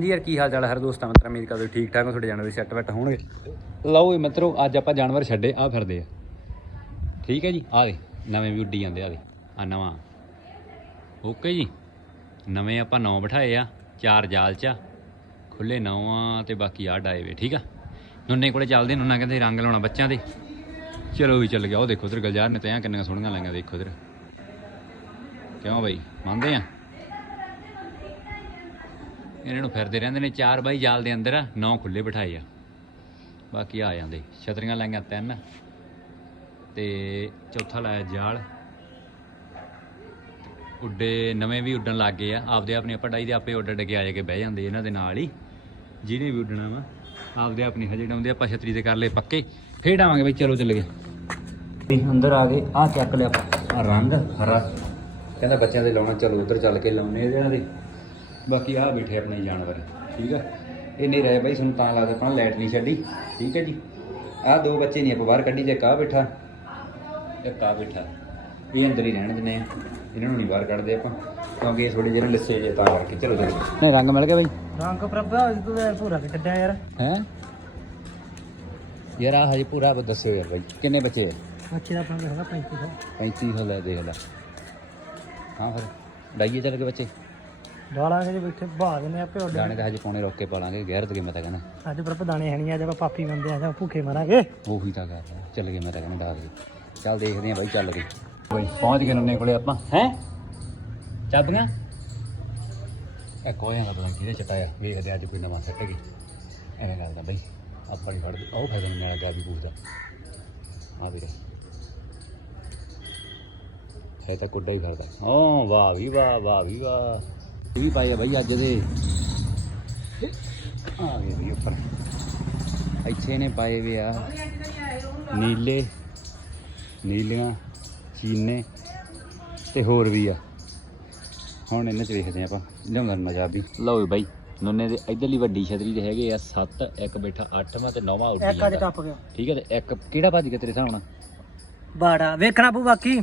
ਜੀ ਯਾਰ, ਕੀ ਹਾਲ ਚਾਲ ਹੈ ਹਰ ਦੋਸਤਾਂ ਮਿੱਤਰਾਂ? ਉਮੀਦ ਕਰਦੇ ਠੀਕ ਠਾਕ ਹੋ, ਤੁਹਾਡੇ ਜਾਨਵਰ ਸੈੱਟ ਵੈਟ ਹੋਣਗੇ। ਲਓ ਜੀ ਮਿੱਤਰੋ, ਅੱਜ ਆਪਾਂ ਜਾਨਵਰ ਛੱਡੇ ਆ ਫਿਰਦੇ ਆ। ਠੀਕ ਹੈ ਜੀ? ਆ ਦੇ ਨਵੇਂ ਵੀ ਉੱਡੀ ਜਾਂਦੇ ਆ ਦੇ ਆ ਨਵਾਂ। ਓਕੇ ਜੀ? ਨਵੇਂ ਆਪਾਂ ਨੌ ਬਿਠਾਏ ਆ, ਚਾਰ ਜਾਲ ਚ ਖੁੱਲੇ ਨੌ ਆ ਤੇ ਬਾਕੀ ਆ ਡਾਏ ਵੇ, ਠੀਕ ਆ? ਨੁੰਨੇ ਕੋਲੇ ਚੱਲਦੇ, ਨੁੰਨਾ ਕਹਿੰਦੇ ਰੰਗ ਲਾਉਣਾ ਬੱਚਿਆਂ ਦੇ। ਚਲੋ ਵੀ ਚੱਲ ਗਿਆ, ਉਹ ਦੇਖੋ ਉਧਰ ਗਲਜਾਰ ਨੇ ਤਾਂ ਕਿੰਨੀਆਂ ਸੋਹਣੀਆਂ ਲਾਈਆਂ, ਦੇਖੋ ਉਧਰ। ਕਿਉਂ ਬਾਈ? ਮੰਨਦੇ ਆ? ਇਹਨਾਂ ਨੂੰ ਫਿਰਦੇ ਰਹਿੰਦੇ ਨੇ, ਚਾਰ ਬਾਈ ਜਾਲ ਦੇ ਅੰਦਰ ਆ, ਨੌ ਖੁੱਲੇ ਬਿਠਾਏ ਆ। ਬਾਕੀ ਆ ਜਾਂਦੇ, ਛਤਰੀਆਂ ਲਾਈਆਂ ਤਿੰਨ, ਤੇ ਚੌਥਾ ਲਾਇਆ ਜਾਲ। ਉੱਡੇ ਨਵੇਂ ਵੀ ਉੱਡਣ ਲੱਗ ਗਏ ਆ, ਆਪਦੇ ਆਪਣੀ ਪੜਾਈ ਦੇ ਆਪੇ ਉੱਡ ਉੱਡ ਆ ਜਾ ਕੇ ਬਹਿ ਜਾਂਦੇ ਇਹਨਾਂ ਦੇ ਨਾਲ ਹੀ। ਜਿਹਨੇ ਵੀ ਉੱਡਣਾ ਵਾ, ਆਪਦੇ ਆਪਣੀ ਹਜੇ ਡਾਉਂਦੇ, ਆਪਾਂ ਛਤਰੀ ਤੇ ਕਰ ਲਏ ਪੱਕੇ, ਫੇਰ ਆਵਾਂਗੇ ਬਈ, ਚਲੋ ਚੱਲ ਗਏ ਅੰਦਰ ਆ ਗਏ ਆ ਚੱਕ ਲਿਆ ਆ ਰੰਗ ਹਰਾ। ਕਹਿੰਦਾ ਬੱਚਿਆਂ ਦੇ ਲਾਉਣਾ, ਚਲੋ ਉਧਰ ਚੱਲ ਕੇ ਲਾਉਣੇ ਇਹਨਾਂ ਦੇ ਬਾਕੀ ਆ ਬੈਠੇ ਆਪਣੇ ਜਾਨਵਰ ਠੀਕ ਆ? ਇਹ ਨਹੀਂ ਰਹੇ ਬਾਈ ਸਾਨੂੰ ਤਾਂ ਲੱਗਦਾ ਆਪਾਂ ਲਾਈਟ ਨਹੀਂ ਛੱਡੀ ਠੀਕ ਹੈ ਜੀ? ਆਹ ਦੋ ਬੱਚੇ ਨਹੀਂ ਆਪਾਂ ਬਾਹਰ ਕੱਢੀ ਜੇ ਕਾ ਬੈਠਾ। ਇਹ ਕਾ ਬੈਠਾ। ਇਹ ਅੰਦਰ ਹੀ ਰਹਿਣ ਦਿੰਦੇ ਆ ਇਹਨਾਂ ਨੂੰ ਨਹੀਂ ਬਾਹਰ ਕੱਢਦੇ ਆਪਾਂ ਕਿਉਂਕਿ ਇਹ ਥੋੜੇ ਜਿਹੇ ਨਾ ਲਿੱਸੇ ਜੇ ਤਾਂ ਕਰਕੇ ਚਲੋ ਚਲੋ। ਨਹੀਂ ਰੰਗ ਮਿਲ ਗਿਆ ਬਾਈ। ਰੰਗ ਪ੍ਰਭਾ ਤੂੰ ਤਾਂ ਪੂਰਾ ਕੱਢਿਆ ਯਾਰ। ਹੈ? ਯਾਰ ਆ ਹਜੇ ਪੂਰਾ ਦੱਸਿਓ ਯਾਰ ਬਾਈ ਕਿੰਨੇ ਬੱਚੇ ਆ? ਬੱਚੇ ਦਾ ਆਪਣਾ ਹੈਗਾ 3500 35 ਲੈ ਦੇਖ ਲੈ ਹਾਂ ਫਿਰ ਡਾਈਏ ਚੱਲ ਕੇ ਬੱਚੇ। ਡਾਲਾਂ ਦੇ ਬੈਠੇ ਬਾਹ ਦਿੰਦੇ ਆਪੇ ਉੱਡ ਦਾਣੇ ਤਾਂ ਹਜੇ ਪੌਣੇ ਰੋਕ ਕੇ ਪਾਲਾਂਗੇ ਗੈਰ ਤੇ ਮੈਂ ਤਾਂ ਕਹਿੰਦਾ ਅੱਜ ਪ੍ਰਭ ਦਾਣੇ ਹੈ ਅੱਜ ਆਪਾਂ ਪਾਪੀ ਬੰਦੇ ਆ ਜਾ ਭੁੱਖੇ ਮਰਾਂਗੇ। ਉਹੀ ਤਾਂ ਗੱਲ ਹੈ ਚੱਲ ਗਏ ਮੈਂ ਤਾਂ ਕਹਿੰਦਾ ਗਏ ਚੱਲ ਦੇਖਦੇ ਆ ਬਾਈ ਚੱਲ ਗਏ। ਬਾਈ ਪਹੁੰਚ ਗਏ ਨੰਨੇ ਕੋਲੇ ਆਪਾਂ ਹੈ? ਚਾਬੀਆਂ ਇਹ ਕੋਇਆਂ ਦਾ ਪਤਾ ਕਿਹਦੇ ਚਟਾਇਆ ਵੇਖਦੇ ਅੱਜ ਕੋਈ ਨਵਾਂ ਸੱਟ ਗਈ ਐਵੇਂ ਲੱਗਦਾ ਬਾਈ ਆਪਾਂ ਨਹੀਂ ਫੜਦੇ ਉਹ ਫਾਇਦਾ ਨਹੀਂ ਮੇਰਾ ਗਿਆ ਵੀ ਪੁੱਛਦਾ। ਆ ਵੀਰੇ। ਹੈ ਤਾਂ ਕੁੱਡਾ ਹੀ ਫਿਰਦਾ ਓ ਵਾਹ ਵੀ ਵਾਹ ਵਾਹ ਵੀ ਵਾਹ। ਵੀ ਪਾਇਆ ਬਾਈ ਅੱਜ ਦੇ। ਆ ਗਏ ਵੀ ਉੱਪਰ। ਇੱਥੇ ਨੇ ਪਾਏ ਵੇ ਆ ਨੀਲੇ ਨੀਲੀਆਂ ਚੀਨੇ ਤੇ ਹੋਰ ਵੀ ਆ। ਹੁਣ ਇਹਨਾਂ ਚ ਵੇਖਦੇ ਆਪਾਂ ਲਿਆਉਂਦਾ ਮਜ਼ਾ ਵੀ। ਲਓ ਬਾਈ ਨੁੰਨੇ ਦੇ ਇਧਰਲੀ ਵੱਡੀ ਛਤਰੀ ਦੇ ਹੈਗੇ ਆ 7 ਇੱਕ ਬੈਠਾ 8ਵਾਂ ਤੇ 9ਵਾਂ ਉੱਡੀ ਇੱਕ ਅੱਜ ਟੱਪ ਗਿਆ। ਠੀਕ ਹੈ ਤੇ ਇੱਕ ਕਿਹੜਾ ਭੱਜ ਗਿਆ ਤੇਰੇ ਹਿਸਾਬ ਨਾਲ? ਬਾੜਾ ਵੇਖਣਾ ਪਊ ਬਾਕੀ।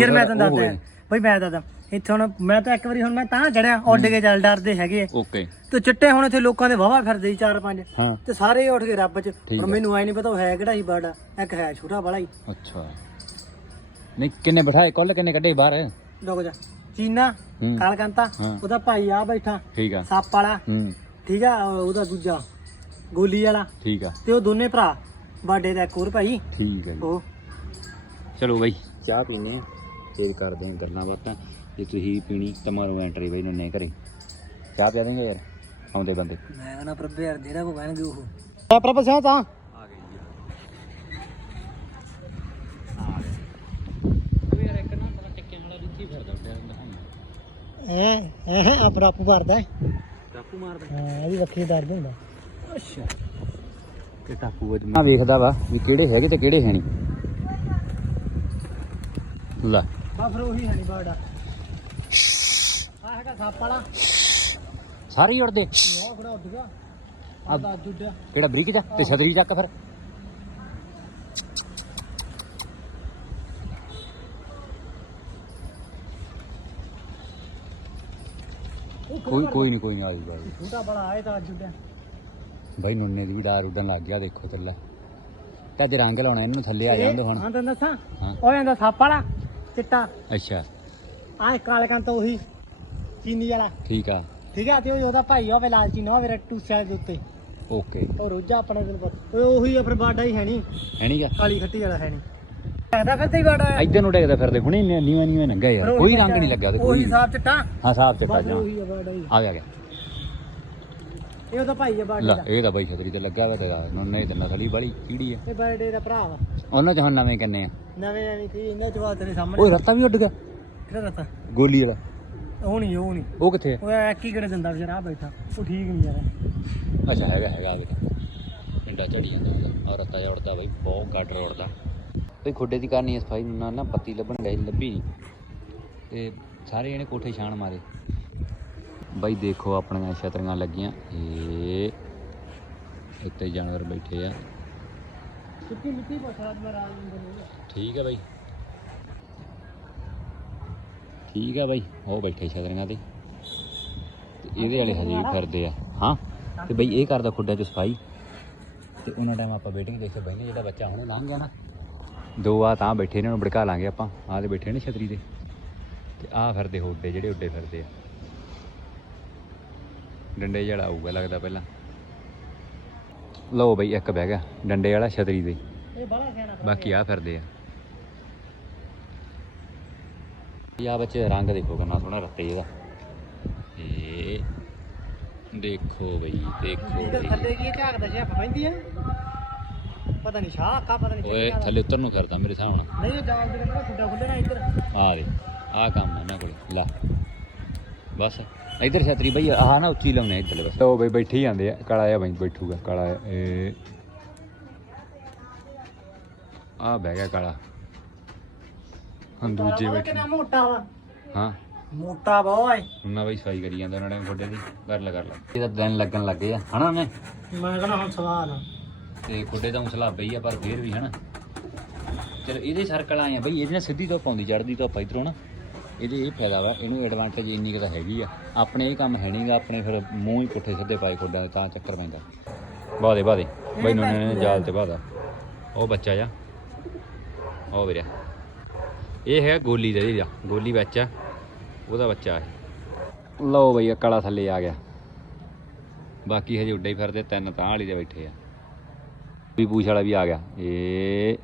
ਯਾਰ ਮੈਂ ਉਹ ਦੱਸਦਾ। ਬਈ ਮੈਂ ਦੱਸਦਾ। ਇੱਥੇ ਹੁਣ ਮੈਂ ਤਾਂ ਇੱਕ ਵਾਰੀ ਹੁਣ ਮੈਂ ਤਾਂ ਚੜਿਆ ਉੱਡ ਕੇ ਚੱਲ ਡਰਦੇ ਹੈਗੇ ਆ। ਓਕੇ। ਤੇ ਚਿੱਟੇ ਹੁਣ ਇੱਥੇ ਲੋਕਾਂ ਦੇ ਵਾਵਾ ਫਿਰਦੇ ਸੀ ਚਾਰ ਪੰਜ। ਹਾਂ। ਤੇ ਸਾਰੇ ਹੀ ਉੱਠ ਕੇ ਰੱਬ ਚ। ਠੀਕ ਹੁਣ ਆ। ਮੈਨੂੰ ਆਈ ਨਹੀਂ ਪਤਾ ਉਹ ਹੈ ਕਿਹੜਾ ਸੀ ਬਾੜਾ ਇੱਕ ਹੈ ਛੋਟਾ ਵਾਲਾ ਹੀ। ਅੱਛਾ। ਨਹੀਂ ਕਿੰਨੇ ਬਿਠਾਏ? ਕੁੱਲ ਕਿੰਨੇ ਕੱਢੇ ਬਾਹਰ? ਲੋਕ ਜਾ। ਚੀਨਾ ਹੂੰ। ਕਾਲਕੰਤਾ ਹਾਂ। ਉਹਦਾ ਭਾਈ ਆ ਬੈਠਾ। ਠੀਕ ਆ। ਸੱਪ ਵਾਲਾ। ਹੂੰ। ਠੀਕ ਆ ਉਹਦਾ ਦੂਜਾ। ਗੋਲੀ ਵਾਲਾ। ਠੀਕ ਆ। ਤੇ ਉਹ ਦੋਨੇ ਭਰਾ ਬਾਡੇ ਦਾ ਇੱਕ ਹੋਰ ਭਾਈ। ਠੀਕ ਹੈ ਜੀ। ਉਹ। ਚਲੋ ਬਾਈ। ਚਾਹ ਪੀਨੇ ਆ। ਫੇਰ ਕਰਦੇ ਹਾਂ ਗੱਲਾਂ ਬਾਤਾਂ। ਜੇ ਤੁਸੀਂ ਪੀਣੀ ਤਾਂ ਮਾਰੋ ਐਂਟਰੀ ਬਾਈ ਨੰਨੇ ਘਰੇ। ਚਾਹ ਪਿਆ ਦੇਂਗੇ ਯਾਰ ਆਉਂਦੇ ਬੰਦੇ। ਮੈਂ ਕਹਿੰਦਾ ਪ੍ਰਭੇ ਯਾਰ ਜਿਹੜਾ ਕੋ ਕਹਿਣਗੇ ਉਹ। ਆ ਪ੍ਰਭ ਸਿਆ ਤਾਂ। ਆ ਗਈ ਆ ਐ ਐ ਆਪਣਾ ਆਪੂ ਭਰਦਾ ਟਾਪੂ ਮਾਰਦਾ ਹਾਂ। ਇਹਦੀ ਵੱਖਰੀ ਦਰਦ ਹੁੰਦਾ। ਅੱਛਾ। ਤੇ ਟਾਪੂ ਵਜ ਮੈਂ ਵੇਖਦਾ ਵਾ ਵੀ ਕਿਹੜੇ ਹੈਗੇ ਤੇ ਕਿਹੜੇ ਹੈ ਨਹੀਂ। ਲੈ। ਬਾ ਫਿਰ ਉਹੀ ਹੈ ਨਹੀਂ ਬਾੜਾ। ਆ ਹੈਗਾ ਸੱਪ ਵਾਲਾ। ਸਾਰੇ ਹੀ ਉੜਦੇ ਉਹ ਬੜਾ ਉੱਡ ਗਿਆ। ਆ ਦਾ ਜੁੱਡਾ ਕਿਹੜਾ ਬਰੀਕ ਜਾ? ਤੇ ਛਤਰੀ ਚੱਕ ਫਿਰ। ਕੋਈ ਕੋਈ ਨਹੀਂ ਕੋਈ ਨਹੀਂ ਆਜੂਗਾ। ਛੋਟਾ ਬੜਾ ਆਏ ਤਾਂ ਜੁੱਡਾ ਬਾਈ ਨੁੰਨੇ ਦੀ ਵੀ ਡਾਰ ਉੱਡਣ ਲੱਗ ਗਿਆ ਦੇਖੋ ਚੱਲਾ ਤੇ ਅੱਜ ਰੰਗ ਲਾਉਣਾ ਇਹਨਾਂ ਨੂੰ ਥੱਲੇ ਆ ਜਾਂਦੇ ਹੁਣ। ਹਾਂ ਤੈਨੂੰ ਦੱਸਾਂ। ਉਹ ਜਾਂਦਾ ਸੱਪ ਵਾਲਾ ਚਿੱਟਾ। ਅੱਛਾ। ਆ ਕਾਲਕਾਂ ਤੋਂ ਉਹੀ। ਚੀਨੀ ਵਾਲਾ। ਠੀਕ ਆ। ਠੀਕ ਆ ਤੇ ਉਹ ਉਹਦਾ ਭਾਈ ਹੋਵੇ ਲਾਲ ਚੀਨਾ ਹੋਵੇ ਰੱਟੂ ਸਿਆਲ ਦੇ ਉੱਤੇ। ਓਕੇ। ਉਹ ਰੋਜਾ ਆਪਣੇ ਦਿਨ ਪਤਾ। ਉਹ ਉਹੀ ਆ ਫਿਰ ਬਾਡਾ ਹੀ ਹੈ ਨਹੀਂ। ਹੈ ਨਹੀਂਗਾ ਕਾਲੀ ਖੱਟੀ ਵਾਲਾ ਹੈ ਨਹੀਂ। ਕਹਿੰਦਾ ਫਿਰ ਤੇ ਹੀ ਬਾਡਾ ਆ ਇੱਧਰ ਨੂੰ ਡੇਗਦਾ ਫਿਰਦੇ ਹੁਣੇ ਨੀਵਾਂ ਨੀਵਾਂ ਨੰਗਾ ਯਾਰ। ਕੋਈ ਰੰਗ ਨਹੀਂ ਲੱਗਿਆ ਉਹਦੇ ਉਹੀ ਕੋਈ। ਸਾਫ਼ ਚਿੱਟਾ। ਹਾਂ ਸਾਫ਼ ਚੱਟਾ ਜਾ ਉਹੀ ਆ ਬਾਡਾ ਹੀ। ਆ ਗਿਆ ਗਿਆ। ਇਹ ਉਹਦਾ ਭਾਈ ਆ ਬਾਡੇ ਲੈ ਦਾ। ਇਹ ਤਾਂ ਬਾਈ ਛਤਰੀ ਤੇ ਲੱਗਾ ਵਾ ਤੇ ਨੁੰਨੇ ਦੀ ਨਸਲੀ ਵਾਲੀ ਕੀੜੀ ਆ। ਇਹ ਬਾਡੇ ਦਾ ਭਰਾ ਵਾ। ਉਹਨਾਂ ਚ ਹੁਣ ਨਵੇਂ ਕੰਨੇ ਆ? ਨਵੇਂ ਐਵੇਂ ਕੀ ਇਹਨਾਂ ਜਵਾਬ ਤੇਰੇ ਸਾਹਮਣੇ। ਓਏ ਰੱਤਾ ਵੀ ਉੱਡ ਗਿਆ। ਕਿਹੜਾ ਰਤਾ? ਗੋਲੀ ਵਾਲਾ। ਉਹ ਨਹੀਂ ਉਹ ਨਹੀਂ। ਉਹ ਕਿੱਥੇ ਆ? ਉਹ ਐ ਕੀ ਕਿਹੜੇ ਦਿੰਦਾ ਵਿਚਾਰਾ ਆ ਬੈਠਾ। ਉਹ ਠੀਕ ਨਹੀਂ ਯਾਰ। ਅੱਛਾ ਹੈਗਾ ਹੈਗਾ ਆ ਵੇਖ ਪਿੰਡਾ ਚੜੀ ਜਾਂਦਾ ਔਰ ਰੱਤਾ ਜਿਹਾ ਉੜਦਾ ਬਈ ਬਹੁਤ ਗਾਡਰ ਉੜਦਾ ਬਈ ਖੁੱਡੇ ਦੀ ਕਰਨੀ ਸਫ਼ਾਈ ਨਾਲ ਨਾ ਪੱਤੀ ਲੱਭਣ ਗਈ ਲੱਭੀ ਨਹੀਂ ਤੇ ਸਾਰੇ ਇਹਨੇ ਕੋਠੇ ਛਾਣ ਮਾਰੇ। ਬਈ ਦੇਖੋ ਆਪਣੀਆਂ ਛਤਰੀਆਂ ਲੱਗੀਆਂ। ਇੱਥੇ ਜਾਨਵਰ ਬੈਠੇ ਆ। ਸੁੱਕੀ ਮਿੱਟੀ ਨੂੰ ਠੀਕ ਹੈ ਬਾਈ। ਠੀਕ ਹੈ ਬਾਈ ਉਹ ਬੈਠੇ ਛਤਰੀਆਂ ਤੇ। ਤੇ ਇਹਦੇ ਵਾਲੇ ਹਜੇ ਵੀ ਫਿਰਦੇ ਆ। ਹਾਂ? ਤੇ ਬਈ ਇਹ ਕਰਦਾ ਖੁੱਡਾਂ ਚ ਸਫ਼ਾਈ। ਤੇ ਉਹਨਾਂ ਟਾਈਮ ਆਪਾਂ ਵੇਟਿੰਗ ਦੇਖੇ ਬੈਠੇ ਜਿਹੜਾ ਬੱਚਾ ਹੁਣ ਲੰਘ ਗਿਆ ਨਾ। ਦੋ ਆ ਤਾਂ ਬੈਠੇ ਇਹਨਾਂ ਨੂੰ ਭੜਕਾ ਲਾਂਗੇ ਆਪਾਂ। ਆਹ ਤੇ ਬੈਠੇ ਨੇ ਛਤਰੀ ਤੇ ਤੇ ਆਹ ਫਿਰਦੇ ਹੋਡੇ ਜਿਹੜੇ ਉੱਡੇ ਫਿਰਦੇ ਆ। ਡੰਡੇ ਜਿਹੜਾ ਆਊਗਾ ਲੱਗਦਾ ਪਹਿਲਾਂ। ਲਓ ਬਈ ਇੱਕ ਬਹਿ ਗਿਆ ਡੰਡੇ ਵਾਲਾ ਛਤਰੀ ਸਿਆਣਾ ਬਾਕੀ ਆ ਫਿਰਦੇ ਆ ਇਹ ਆ ਬੱਚੇ ਰੰਗ ਦੇਖੋ ਕਿੰਨਾ ਸੋਹਣਾ ਰੱਤੇ ਇਹਦਾ ਇਹ ਦੇਖੋ ਬਈ ਦੇਖੋ ਬਈ। ਥੱਲੇ ਕੀ ਝਾਕਦਾ ਸ਼ੈਫ ਪੈਂਦੀ ਆ? ਪਤਾ ਨਹੀਂ ਸ਼ਾਹ ਅੱਖਾਂ ਪਤਾ ਨਹੀਂ ਓਏ ਥੱਲੇ ਉੱਤਰ ਨੂੰ ਕਰਦਾ ਮੇਰੇ ਹਿਸਾਬ ਨਾਲ। ਨਹੀਂ ਜਾਲ ਦੇ ਕਿਹੜਾ ਖੁੱਡਾ ਖੁੱਲੇ ਨਾ ਇੱਧਰ। ਆ ਦੇ ਆ ਕੰਮ ਇਹਨਾਂ ਕੋਲ ਲਾ। ਬਸ ਇਧਰ ਛਤਰੀ ਬਈ ਆਹ ਨਾ ਉੱਚੀ ਲਾਉਣੇ ਇੱਧਰ ਬਸ ਉਹ ਬਈ ਬੈਠੇ ਹੀ ਜਾਂਦੇ ਆ ਕਾਲਾ ਆ ਬਈ ਬੈਠੂਗਾ ਕਾਲਾ ਇਹ। ਆ ਬਹਿ ਗਿਆ ਕਾਲਾ। ਹਾਂ ਦੂਜੇ ਬੈਠੇ ਕਿੰਨਾ ਮੋਟਾ ਵਾ। ਹਾਂ। ਮੋਟਾ ਬਹੁਤ ਹੈ ਉਹਨਾਂ ਬਈ ਸਫ਼ਾਈ ਕਰੀ ਜਾਂਦਾ ਉਹਨਾਂ ਨੇ ਗੋਡੇ ਦੀ ਕਰ ਲਾ ਕਰ ਲਾ। ਇਹਦਾ ਦਿਨ ਲੱਗਣ ਲੱਗੇ ਆ ਹਨਾ ਉਹਨੇ? ਮੈਂ ਕਹਿੰਦਾ ਹੁਣ ਸਵਾਲ ਤੇ ਗੋਡੇ ਦਾ ਉਸਲਾ ਪਈ ਆ ਪਰ ਫੇਰ ਵੀ ਹਨਾ? ਚਲੋ ਇਹਦੇ ਸਰਕਲ ਆਏ ਆ ਬਈ ਇਹਦੇ ਨਾਲ ਸਿੱਧੀ ਧੁੱਪ ਆਉਂਦੀ ਚੜਦੀ ਧੁੱਪ ਇਧਰੋਂ ਨਾ। ਇਹਦੇ ਇਹ ਫਾਇਦਾ ਵਾ ਇਹਨੂੰ ਐਡਵਾਂਟੇਜ ਇੰਨੀ ਕੁ ਤਾਂ ਹੈਗੀ ਆ। ਆਪਣੇ ਇਹ ਕੰਮ ਹੈ ਨਹੀਂਗਾ ਆਪਣੇ ਫਿਰ ਮੂੰਹ ਹੀ ਪੁੱਠੇ ਸਿੱਧੇ ਪਾਏ ਖੋਡਾਂ ਦੇ ਤਾਂ ਚੱਕਰ ਪੈਂਦਾ। ਬਾਦੇ ਬਾਦੇ ਬਈ ਨੂੰ ਨੇ ਜਾਲ ਤੇ ਬਾਦਾ ਉਹ ਬੱਚਾ ਜਾ। ਉਹ ਵੀਰੇ ਇਹ ਹੈਗਾ ਗੋਲੀ ਦਾ ਇਹਦਾ ਗੋਲੀ ਬੱਚਾ ਉਹਦਾ ਬੱਚਾ ਹੈ ਲਓ ਬਈ ਇਹ ਕਾਲਾ ਥੱਲੇ ਆ ਗਿਆ ਬਾਕੀ ਹਜੇ ਉੱਡੇ ਹੀ ਫਿਰਦੇ ਤਿੰਨ ਤਾਂ ਵਾਲੀ ਦੇ ਬੈਠੇ ਆ ਵੀ ਪੂਛ ਵਾਲਾ ਵੀ ਆ ਗਿਆ ਏ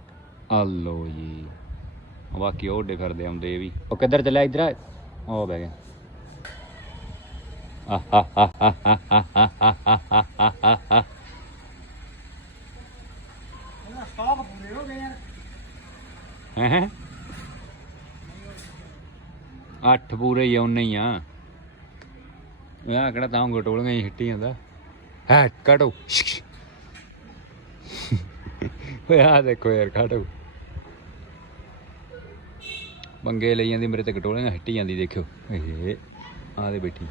ਆ ਲਓ ਜੀ ਬਾਕੀ ਉਹ ਉੱਡੇ ਫਿਰਦੇ ਆਉਂਦੇ ਇਹ ਵੀ ਉਹ ਕਿੱਧਰ ਚੱਲਿਆ ਇੱਧਰ ਆ। ਉਹ ਬਹਿ ਗਿਆ ਹੋ ਹੈ ਅੱਠ ਪੂਰੇ ਹੀ ਆਉਣੇ ਹੀ ਆ। ਇਹ ਆ ਕਿਹੜਾ ਤਾਂ ਗਟੋਲੀਆਂ ਹੀ ਹਿੱਟੀ ਜਾਂਦਾ। ਹੈ ਕਾਟੋ ਓਏ ਆ ਦੇਖੋ ਯਾਰ ਕਾਟੋ ਪੰਗੇ ਲਈ ਜਾਂਦੀ, ਮੇਰੇ ਤੇ ਗਟੋਲੀਆਂ ਹਿੱਟੀ ਜਾਂਦੀ, ਦੇਖਿਓ। ਏ ਆ ਦੇ ਬੈਠੀ।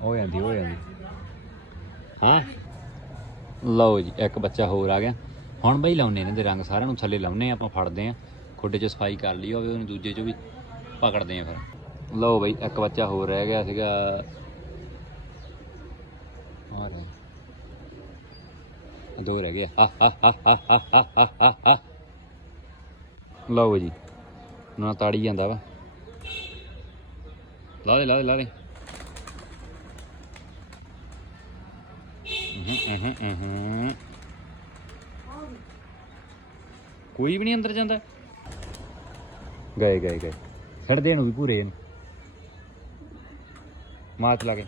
ਹੋ ਜਾਂਦੀ ਹੋ ਜਾਂਦੀ। ਹਾਂ। ਲਓ ਜੀ, ਇੱਕ ਬੱਚਾ ਹੋਰ ਆ ਗਿਆ। ਹੁਣ ਬਈ ਲਾਉਨੇ ਇਹਨਾਂ ਦੇ ਰੰਗ, ਸਾਰਿਆਂ ਨੂੰ ਥੱਲੇ ਲਾਉਨੇ ਆਪਾਂ ਫੜਦੇ ਆ। ਖੁੱਡੇ 'ਚ ਸਫ਼ਾਈ ਕਰ ਲਈ ਹੋਵੇ, ਉਹਨੂੰ ਦੂਜੇ 'ਚ ਵੀ ਪਕੜਦੇ ਆ ਫਿਰ। ਲਓ ਬਈ, ਇੱਕ ਬੱਚਾ ਹੋਰ ਰਹਿ ਗਿਆ ਸੀਗਾ। ਹੋਰ। ਦੋ ਰਹਿ ਗਏ। ਲਓ ਜੀ ਨਾ ਤਾੜੀ ਜਾਂਦਾ ਵਾ। ਲਾ ਦੇ ਲਾ ਦੇ ਲਾ ਦੇ। ਕੋਈ ਵੀ ਨਹੀਂ ਅੰਦਰ ਜਾਂਦਾ। ਗਏ ਗਏ ਗਏ। ਛੱਡ ਦੇਣ ਵੀ ਪੂਰੇ ਇਹਨੂੰ। ਮਾਤ ਲਾ ਕੇ।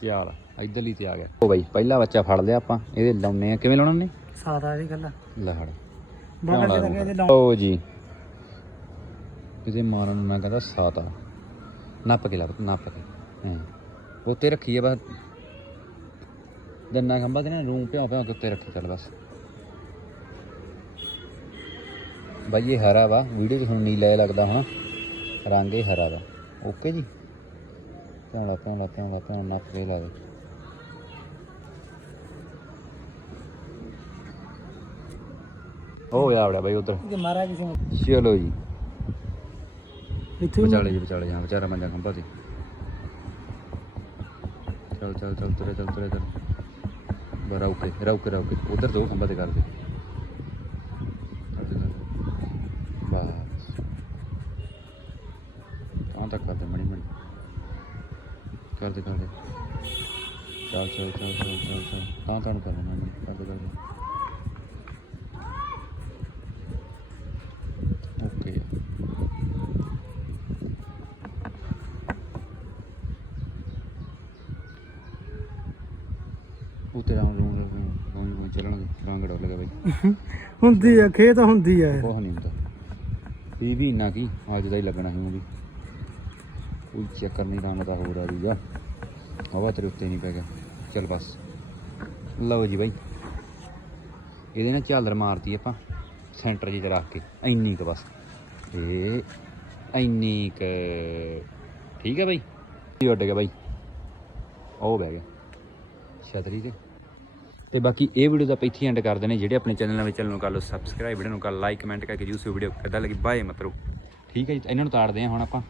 ਸਿਆਲ ਇਧਰਲੀ ਤੇ ਆ ਗਿਆ। ਉਹ ਬਾਈ ਪਹਿਲਾ ਬੱਚਾ ਫੜ ਲਿਆ ਆਪਾਂ। ਇਹਦੇ ਲਾਉਨੇ ਆ। ਕਿਵੇਂ ਲਾਉਣਾ ਨੇ ਸਾਦਾ ਦੀ ਗੱਲ ਆ। ਲਹੜ ਬਾਹਰ ਲਾਉਣਾ ਜਦੋਂ ਇਹਦੇ ਓ ਜੀ ਇਹਦੇ ਮਾਰਨ ਨੂੰ ਕਹਿੰਦਾ ਸਾਤਾ ਨੱਪ ਕੇ ਲੱਗ ਨੱਪ ਕੇ। ਹਾਂ। ਉੱਤੇ ਰੱਖੀ ਆ ਬਸ। ਜੰਨਾ ਖੰਭਾ ਤੇ ਨਾ ਰੂਮ ਭਿਓ ਭਿਓ ਕੇ ਉੱਤੇ ਰੱਖੀ ਚੱਲ ਬਸ। ਬਾਈ ਇਹ ਹਰਾ ਵਾ। ਵੀਡੀਓ 'ਚ ਹੁਣ ਨੀਲਾ ਲੱਗਦਾ ਹੁਣ। ਰੰਗ ਇਹ ਹਰਾ ਦਾ ਓਕੇ ਜੀ? ਲਾ ਧਿਆਨ ਲਾ ਧਿਆਨ ਨੱਪ ਕੇ ਲਾ ਦੇ। ਉਹ ਆਵੜਾ ਬਾਈ ਉਧਰ। ਕਿ ਮਹਾਰਾਜ ਕਿਸੇ ਨੂੰ? ਚਲੋ ਜੀ। ਇੱਥੇ ਵਿਚਾਲੇ ਜੀ ਵਿਚਾਲੇ ਹਾਂ ਵਿਚਾਰਾ ਮੰਜਾ ਖੰਭਾ ਤੇ ਚਲ ਚਲ ਚਲ ਤੁਰੇ ਚਲ ਤੁਰੇ ਚਲ। ਬਰਾ ਉਕੇ ਰੌਕੇ ਰੌਕੇ ਉਧਰ ਦੋ ਖੰਭਾ ਤੇ ਕਰ ਦੇ ਕਰ ਦੇ, ਕਰ ਦੇ। ਬਸ ਤਾਂ ਤੱਕ ਕਰ ਦੇ ਮਣੀ ਮਣੀ ਕਰ ਦੇ ਕਰ ਦੇ। ਚਲ ਚਲ ਚਲ ਚਲ ਚਲ ਚਲ। ਤਾਂ ਤਾਂ ਕਰ ਦੇ ਮਣੀ ਕਰ ਦੇ ਕਰ ਦੇ। ਓਕੇ। ਉਹ ਤੇਰਾ ਰੂਮ ਰੂਮ ਚੱਲਣ ਰੰਗ ਡੋਲ ਗਿਆ ਬਈ। ਹੁੰਦੀ ਆ ਖੇਤ ਹੁੰਦੀ ਆ। ਕੁਛ ਨਹੀਂ ਹੁੰਦਾ। ਇਹ ਵੀ ਇੰਨਾ ਕੀ? ਅੱਜ ਦਾ ਹੀ ਲੱਗਣਾ ਸੀ ਉਹ ਵੀ। ਕੋਈ ਚੱਕਰ ਨਹੀਂ ਰੰਗ ਦਾ ਹੋਰ ਆ ਜੂਗਾ ਹਵਾ ਤੇਰੇ ਉੱਤੇ ਨਹੀਂ ਪੈ ਗਿਆ। ਚੱਲ ਬਸ। ਲਓ ਜੀ ਬਾਈ। ਇਹਦੇ ਨਾਲ ਝਾਲਰ ਮਾਰਤੀ ਆਪਾਂ, ਸੈਂਟਰ ਜਿਹੇ 'ਚ ਰੱਖ ਕੇ। ਇੰਨੀ ਕੁ ਬਸ। ਇਹ ਇੰਨੀ ਕੁ। ਠੀਕ ਹੈ ਬਾਈ? ਕੀ ਉੱਡ ਗਿਆ ਬਾਈ। ਉਹ ਬਹਿ ਗਿਆ। ਛਤਰੀ ਤੇ। ਤੇ ਬਾਕੀ ਇਹ ਵੀਡੀਓ ਦਾ ਆਪਾਂ ਇੱਥੇ ਐਂਡ ਕਰਦੇ ਨੇ ਜਿਹੜੇ ਆਪਣੇ ਚੈਨਲ ਨਵੇਂ, ਚੈਨਲ ਨੂੰ ਕਰ ਲਓ ਸਬਸਕ੍ਰਾਈਬ ਵੀਡੀਓ ਨੂੰ ਕਰ ਲਾਈਕ ਕਮੈਂਟ ਕਰਕੇ ਜੂਸ ਵੀਡੀਓ ਕਿੱਦਾਂ ਲੱਗੀ? ਬਾਏ, ਮਤਲਬ। ਠੀਕ ਹੈ ਜੀ ਇਹਨਾਂ ਨੂੰ ਤਾੜਦੇ ਆ ਹੁਣ ਆਪਾਂ।